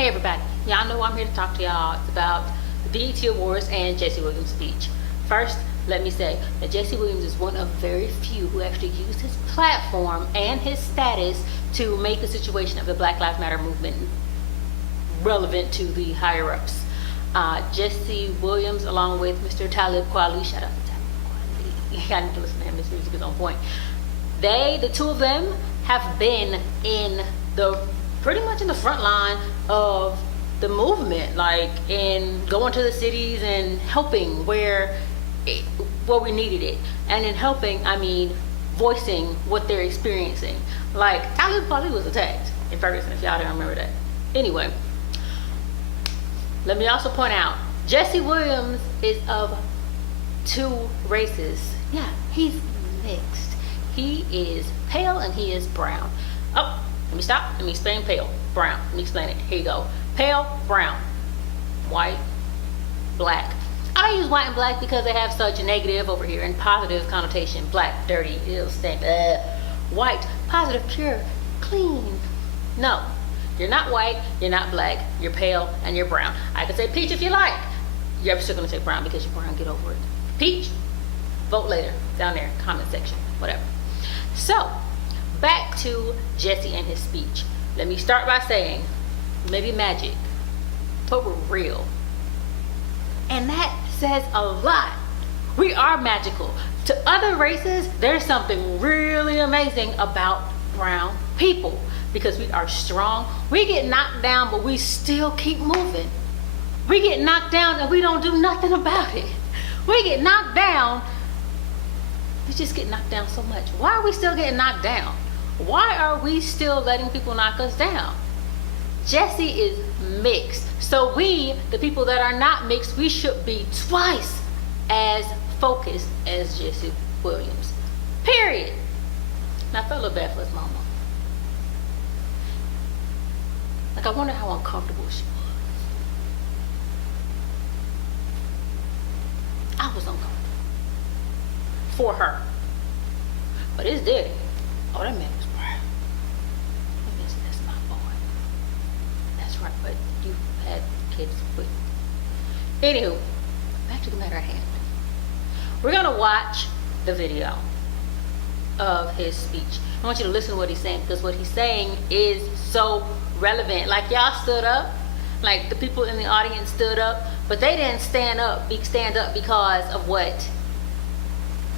Hey everybody, y'all know I'm here to talk to y'all about the BET Awards and Jesse Williams' speech. First, let me say that Jesse Williams is one of very few who actually used his platform and his status to make the situation of the Black Lives Matter movement relevant to the higher ups. Jesse Williams, along with Mr. Talib Kweli, shout out to Talib Kweli, I need to listen to him, this music is on point. The two of them, have been in the pretty much in the front line of the movement, like in going to the cities and helping where we needed it. And in helping, I mean voicing what they're experiencing. Like Talib Kweli was attacked in Ferguson, if y'all don't remember that. Anyway, let me also point out, Jesse Williams is of two races. Yeah, he's mixed. He is pale and he is brown. Oh, let me stop. Let me explain pale, brown. Let me explain it. Here you go. Pale, brown, white, black. I don't use white and black because they have such a negative over here and positive connotation. Black, dirty, ill, stink. White, positive, pure, clean. No, you're not white, you're not black, you're pale, and you're brown. I could say peach if you like. You're still gonna say brown because you're brown, get over it. Peach, vote later, down there, comment section, whatever. So, back to Jesse and his speech. Let me start by saying, maybe magic, but we're real. And that says a lot. We are magical. To other races, there's something really amazing about brown people because we are strong. We get knocked down, but we still keep moving. We get knocked down and we don't do nothing about it. We get knocked down, we just get knocked down so much. Why are we still getting knocked down? Why are we still letting people knock us down? Jesse is mixed. So we, the people that are not mixed, we should be twice as focused as Jesse Williams. Period. And I felt a little bad for his mama. Like, I wonder how uncomfortable she was. I was uncomfortable for her. But his daddy, oh, that man was proud. That's my boy. That's right, but you had kids with. Anywho, back to the matter at hand. We're gonna watch the video of his speech. I want you to listen to what he's saying because what he's saying is so relevant. Like, y'all stood up, like the people in the audience stood up, but they didn't stand up because of what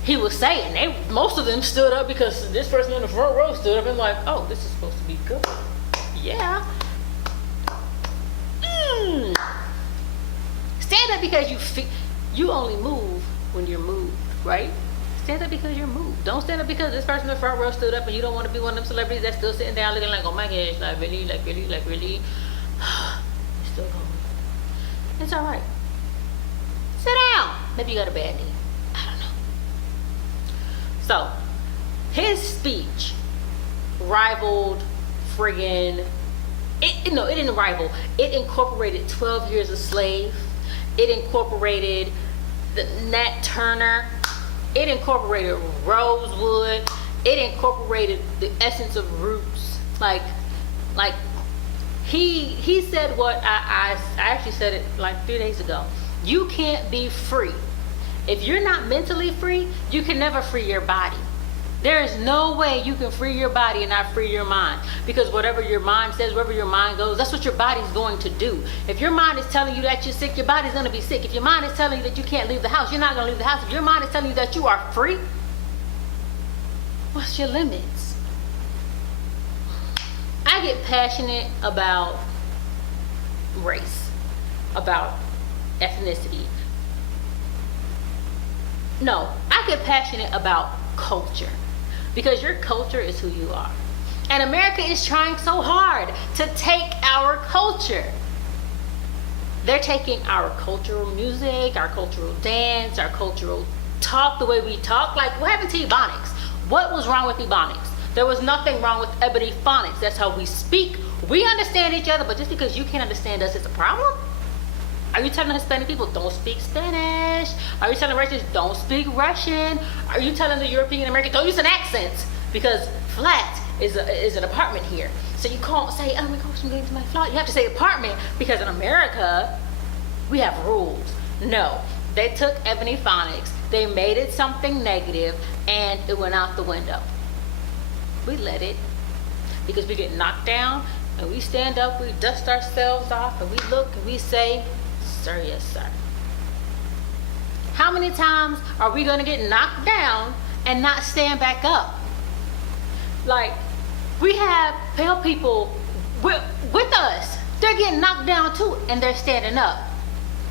he was saying. Most of them stood up because this person in the front row stood up and like, oh, this is supposed to be good. Yeah. Stand up because you only move when you're moved, right? Stand up because you're moved. Don't stand up because this person in the front row stood up and you don't want to be one of them celebrities that's still sitting down looking like, oh my gosh, like really. It's still going. It's all right. Sit down. Maybe you got a bad knee. I don't know. So, his speech rivaled friggin', it didn't rival. It incorporated 12 Years a Slave. It incorporated the Nat Turner. It incorporated Rosewood. It incorporated the essence of roots. Like he said what I actually said it like 3 days ago. You can't be free. If you're not mentally free, you can never free your body. There is no way you can free your body and not free your mind. Because whatever your mind says, wherever your mind goes, that's what your body's going to do. If your mind is telling you that you're sick, your body's going to be sick. If your mind is telling you that you can't leave the house, you're not going to leave the house. If your mind is telling you that you are free, what's your limits? I get passionate about race, about ethnicity. No, I get passionate about culture. Because your culture is who you are. And America is trying so hard to take our culture. They're taking our cultural music, our cultural dance, our cultural talk, the way we talk. Like, what happened to Ebonics? What was wrong with Ebonics? There was nothing wrong with Ebony Phonics. That's how we speak. We understand each other, but just because you can't understand us, it's a problem? Are you telling Hispanic people don't speak Spanish? Are you telling Russians don't speak Russian? Are you telling the European Americans don't use an accent because flat is an apartment here? So you can't say, oh my gosh, I'm going to my flight. You have to say apartment, because in America, we have rules. No, they took Ebony Phonics, they made it something negative, and it went out the window. We let it, because we get knocked down, and we stand up, we dust ourselves off, and we look and we say, sir, yes, sir. How many times are we gonna get knocked down and not stand back up? Like, we have pale people with us. They're getting knocked down too, and they're standing up.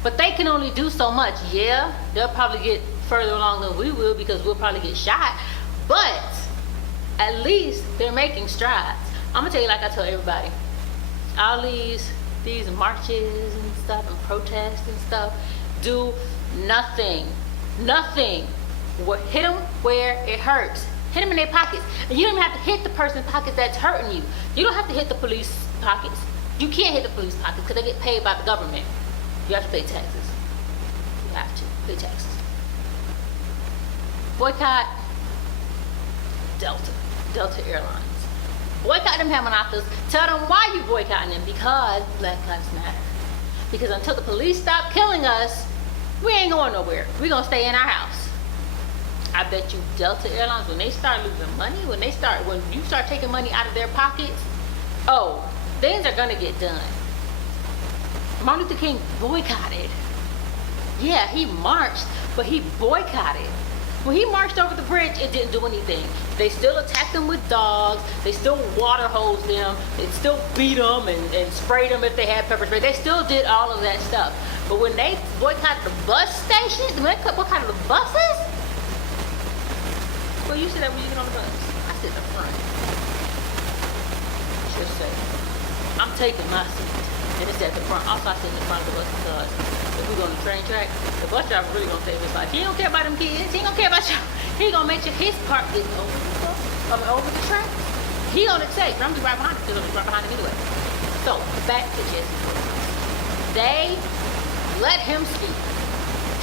But they can only do so much. Yeah, they'll probably get further along than we will, because we'll probably get shot. But at least they're making strides. I'm gonna tell you, like I tell everybody, all these marches and stuff and protests and stuff do nothing. Hit them where it hurts. Hit them in their pockets. And you don't even have to hit the person's pockets that's hurting you. You don't have to hit the police pockets. You can't hit the police pockets because they get paid by the government. You have to pay taxes. You have to pay taxes. Boycott Delta Airlines. Boycott them Hammonautas. Tell them why you boycotting them. Because Black Lives Matter. Because until the police stop killing us, we ain't going nowhere. We're going to stay in our house. I bet you Delta Airlines, when they start losing money, when you start taking money out of their pockets, oh, things are going to get done. Martin Luther King boycotted. Yeah, he marched, but he boycotted. When he marched over the bridge, it didn't do anything. They still attacked them with dogs. They still water hosed them. They still beat them and sprayed them if they had pepper spray. They still did all of that stuff. But when they boycotted the bus stations, when they boycotted the buses, well, you sit that when you get on the bus. I sit in the front. Just say, I'm taking my seat. And it's at the front. Also, I sit in the front of the bus because if we go on the train track, the bus driver really gonna save his life. He don't care about them kids. He don't care about you. He gonna make sure his part gets over the track. He gonna say, I'm just right behind him because I'm just right behind him anyway. So, back to Jesse. They let him speak.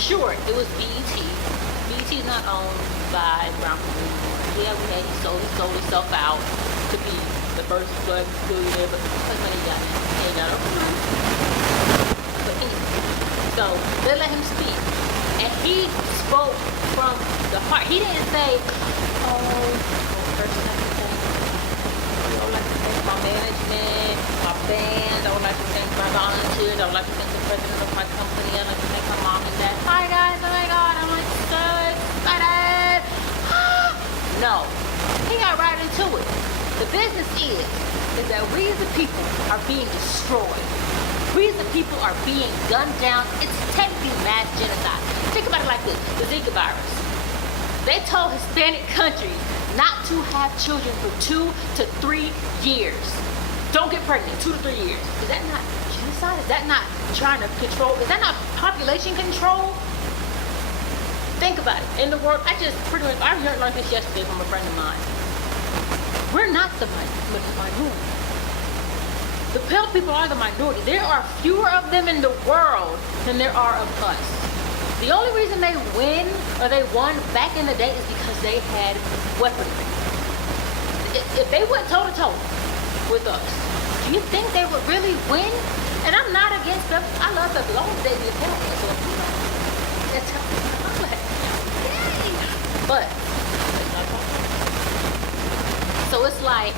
Sure, it was BET. BET is not owned by Brown people anymore. Yeah, he sold himself out to be the first black billionaire, but because money got him, he ain't got no. But anyway, so they let him speak, and he spoke from the heart. He didn't say, "Oh, first I would like to thank my management, my band. I would like to thank my volunteers. I would like to thank the president of my company. I'd like to thank my mom and dad. Hi guys, oh my God, I'm like so excited." No, he got right into it. The business is that we as a people are being destroyed. We as a people are being gunned down. It's technically mass genocide. Think about it like this, the Zika virus. They told Hispanic countries not to have children for 2 to 3 years. Don't get pregnant, 2 to 3 years. Is that not genocide? Is that not trying to control? Is that not population control? Think about it. In the world, I learned this yesterday from a friend of mine. We're not the minority. The pale people are the minority. There are fewer of them in the world than there are of us. The only reason they won back in the day is because they had weaponry. If they went toe to toe with us, do you think they would really win? And I'm not against them. I love them. As long as they be pale. That's how I'm like, yay! But so it's like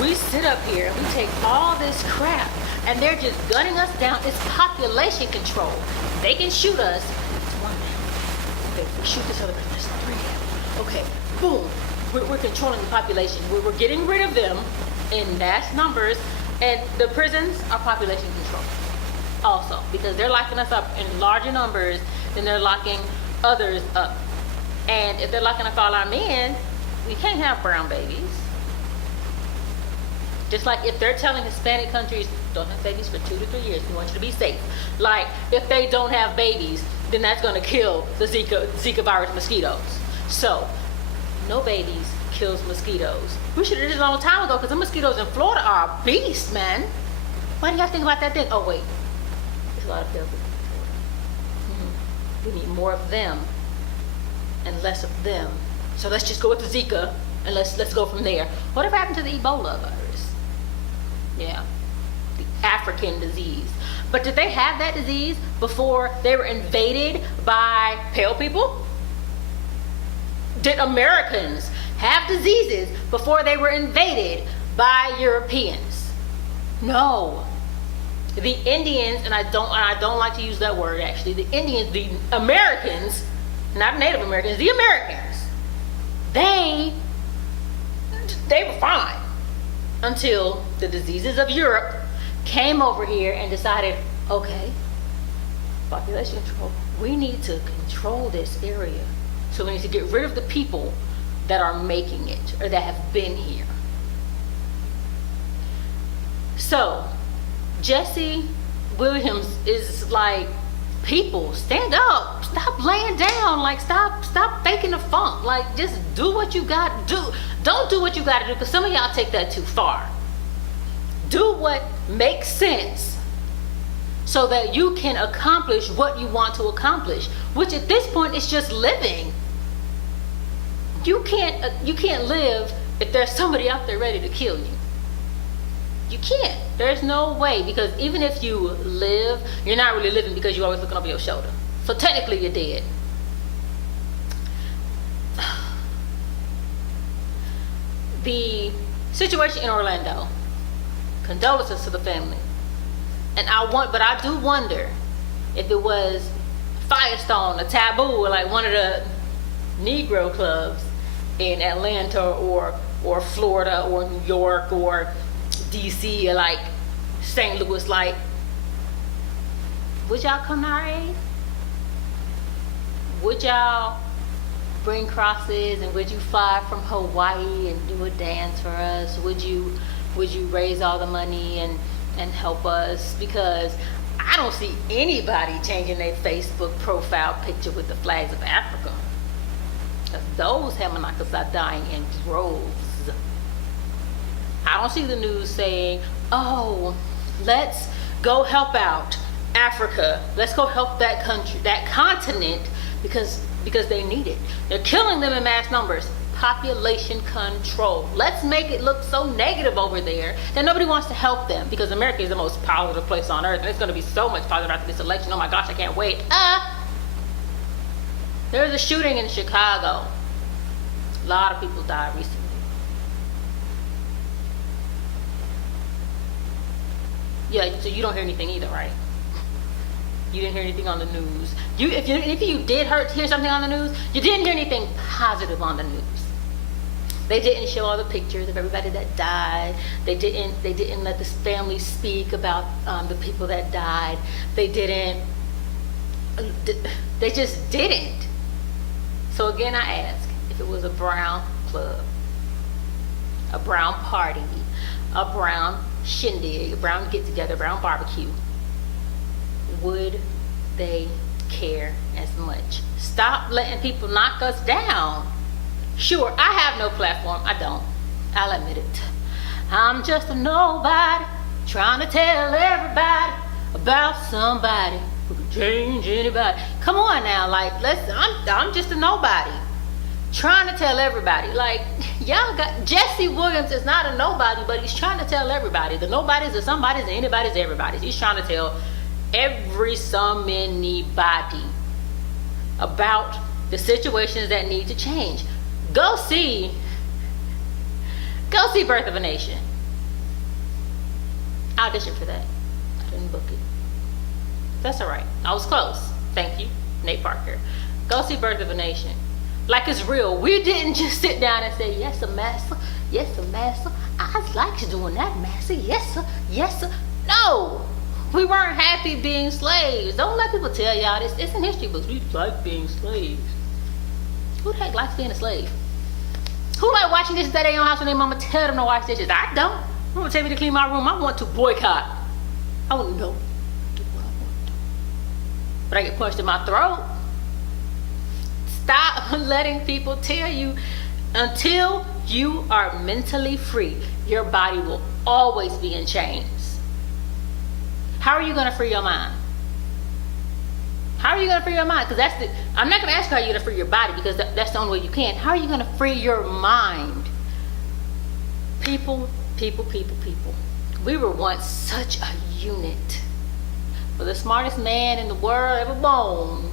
we sit up here and we take all this crap and they're just gunning us down. It's population control. They can shoot us. It's one man. Okay, we shoot this other person. There's 3. Okay, boom. We're controlling the population. We're getting rid of them in mass numbers, and the prisons are population control also, because they're locking us up in larger numbers than they're locking others up. And if they're locking up all our men, we can't have brown babies. Just like if they're telling Hispanic countries, don't have babies for 2 to 3 years, we want you to be safe. Like, if they don't have babies, then that's gonna kill the Zika virus mosquitoes. So, no babies kills mosquitoes. We should have did it a long time ago, because the mosquitoes in Florida are a beast, man. Why do you guys think about that thing? Oh wait, there's a lot of pills in Florida. We need more of them and less of them. So let's just go with the Zika and let's go from there. Whatever happened to the Ebola virus? Yeah, the African disease. But did they have that disease before they were invaded by pale people? Did Americans have diseases before they were invaded by Europeans? No. The Indians, and I don't like to use that word actually, the Indians, the Americans, not Native Americans, the Americans, they were fine until the diseases of Europe came over here and decided, okay, population control, we need to control this area. So we need to get rid of the people that are making it or that have been here. So Jesse Williams is like, people, stand up, stop laying down, like stop faking the funk, like just do what you gotta do. Don't do what you gotta do, because some of y'all take that too far. Do what makes sense so that you can accomplish what you want to accomplish, which at this point is just living. You can't live if there's somebody out there ready to kill you. You can't. There's no way, because even if you live, you're not really living because you're always looking over your shoulder. So technically you're dead. The situation in Orlando, condolences to the family. But I do wonder if it was Firestone, a Taboo, or like one of the Negro clubs in Atlanta or Florida or New York or DC or like St. Louis, like, would y'all come to our aid? Would y'all bring crosses, and would you fly from Hawaii and do a dance for us? Would you raise all the money and help us? Because I don't see anybody changing their Facebook profile picture with the flags of Africa. Because those Hamanakis are dying in droves. I don't see the news saying, oh, let's go help out Africa. Let's go help that country, that continent, because they need it. They're killing them in mass numbers. Population control. Let's make it look so negative over there that nobody wants to help them, because America is the most positive place on earth, and it's going to be so much positive after this election. Oh my gosh, I can't wait. There's a shooting in Chicago. A lot of people died recently. Yeah, so you don't hear anything either, right? You didn't hear anything on the news. If you did hear something on the news, you didn't hear anything positive on the news. They didn't show all the pictures of everybody that died. They didn't let the family speak about the people that died. They just didn't. So again, I ask, if it was a brown club, a brown party, a brown shindig, a brown get-together, brown barbecue, would they care as much? Stop letting people knock us down. Sure, I have no platform. I don't. I'll admit it. I'm just a nobody trying to tell everybody about somebody who can change anybody. Come on now, like I'm just a nobody trying to tell everybody. Like, y'all got Jesse Williams is not a nobody, but he's trying to tell everybody. The nobodies are somebody's and anybody's everybody's. He's trying to tell anybody about the situations that need to change. Go see Birth of a Nation. I auditioned for that. I didn't book it. That's all right. I was close. Thank you, Nate Parker. Go see Birth of a Nation. Like it's real. We didn't just sit down and say, yes, sir, master. Yes, sir, master. I like you doing that, master. Yes, sir. Yes, sir. No. We weren't happy being slaves. Don't let people tell y'all this. It's in history books. We like being slaves. Who the heck likes being a slave? Who like washing dishes at their own house when their mama tell them to wash dishes? I don't. Mama tell me to clean my room. I want to boycott. I want to know. Do what I want to do. But I get punched in my throat. Stop letting people tell you. Until you are mentally free, your body will always be in chains. How are you going to free your mind? How are you going to free your mind? Because I'm not going to ask you how you're going to free your body, because that's the only way you can. How are you going to free your mind? People. We were once such a unit. But the smartest man in the world ever born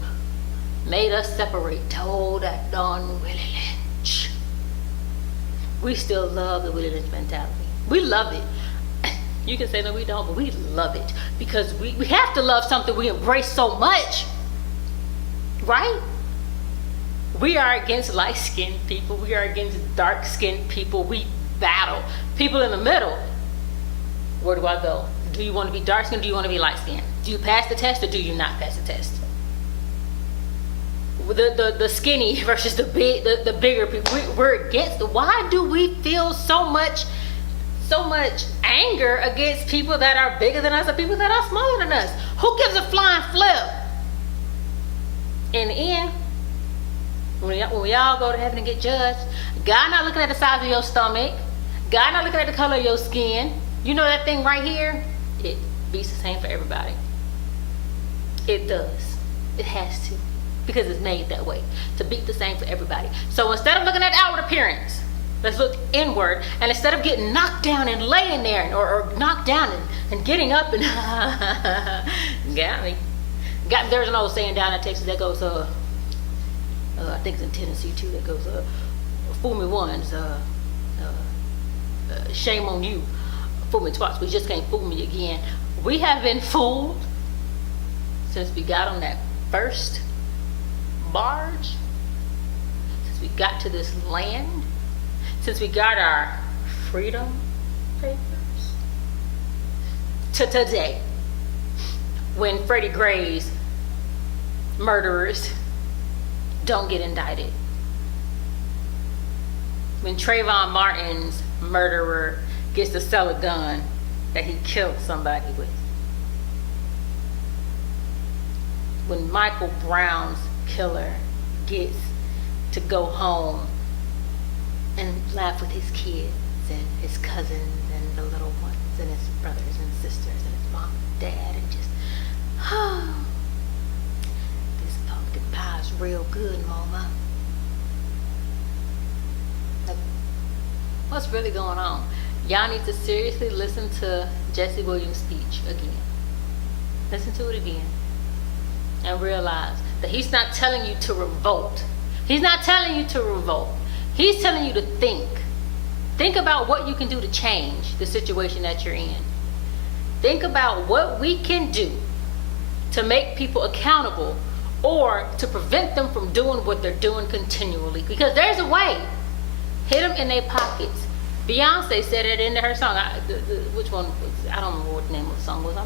made us separate. Told that darn Willie Lynch. We still love the Willie Lynch mentality. We love it. You can say no, we don't, but we love it because we have to love something we embrace so much, right? We are against light-skinned people. We are against dark-skinned people. We battle. People in the middle. Where do I go? Do you want to be dark-skinned? Do you want to be light-skinned? Do you pass the test or do you not pass the test? The skinny versus the bigger people. We're against. Why do we feel so much anger against people that are bigger than us or people that are smaller than us? Who gives a flying flip? In the end, when we all go to heaven and get judged, God not looking at the size of your stomach, God not looking at the color of your skin. You know that thing right here? It beats the same for everybody. It does. It has to. Because it's made that way. To beat the same for everybody. So instead of looking at outward appearance, let's look inward, and instead of getting knocked down and laying there, or knocked down and getting up and got me. There's an old saying down in Texas that goes, I think it's in Tennessee too, that goes, fool me once, shame on you. Fool me twice, but you just can't fool me again. We have been fooled since we got on that first barge, since we got to this land, since we got our freedom papers, to today, when Freddie Gray's murderers don't get indicted, when Trayvon Martin's murderer gets to sell a gun that he killed somebody with, when Michael Brown's killer gets to go home and laugh with his kids and his cousins and the little ones and his brothers and sisters and his mom and dad, and just, this pumpkin pie's real good, Mama. Like, what's really going on? Y'all need to seriously listen to Jesse Williams' speech again. Listen to it again. And realize that he's not telling you to revolt. He's not telling you to revolt. He's telling you to think. Think about what you can do to change the situation that you're in. Think about what we can do to make people accountable or to prevent them from doing what they're doing continually. Because there's a way. Hit them in their pockets. Beyonce said it in her song. Which one? I don't remember what the name of the song was.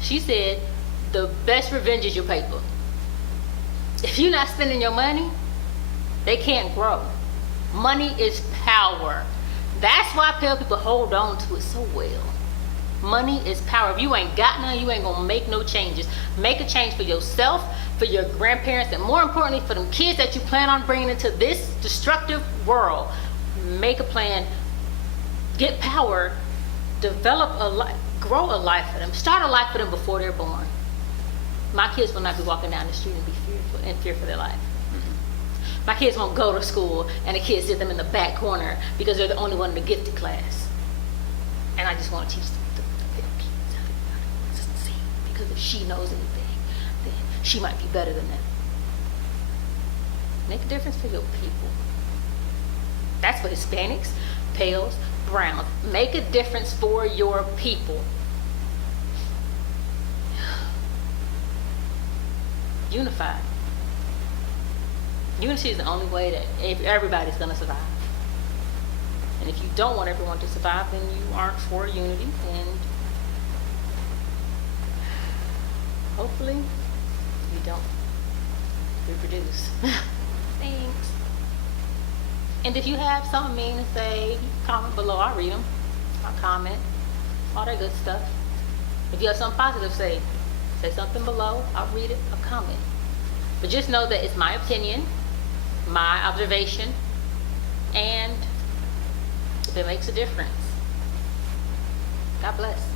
She said, the best revenge is your paper. If you're not spending your money, they can't grow. Money is power. That's why pale people hold on to it so well. Money is power. If you ain't got none, you ain't gonna make no changes. Make a change for yourself, for your grandparents, and more importantly, for them kids that you plan on bringing into this destructive world. Make a plan, get power, develop a life, grow a life for them, start a life for them before they're born. My kids will not be walking down the street and be fearful in fear for their life. My kids won't go to school and the kids sit them in the back corner because they're the only one in the gifted class. And I just want to teach them the little kids how to see. Because if she knows anything, then she might be better than them. Make a difference for your people. That's for Hispanics, pales, browns. Make a difference for your people. Unified. Unity is the only way that everybody's going to survive. And if you don't want everyone to survive, then you aren't for unity. And hopefully you don't reproduce. Thanks. And if you have something mean to say, comment below. I'll read them. I'll comment. All that good stuff. If you have something positive to say something below. I'll read it. I'll comment. But just know that it's my opinion, my observation, and if it makes a difference, God bless.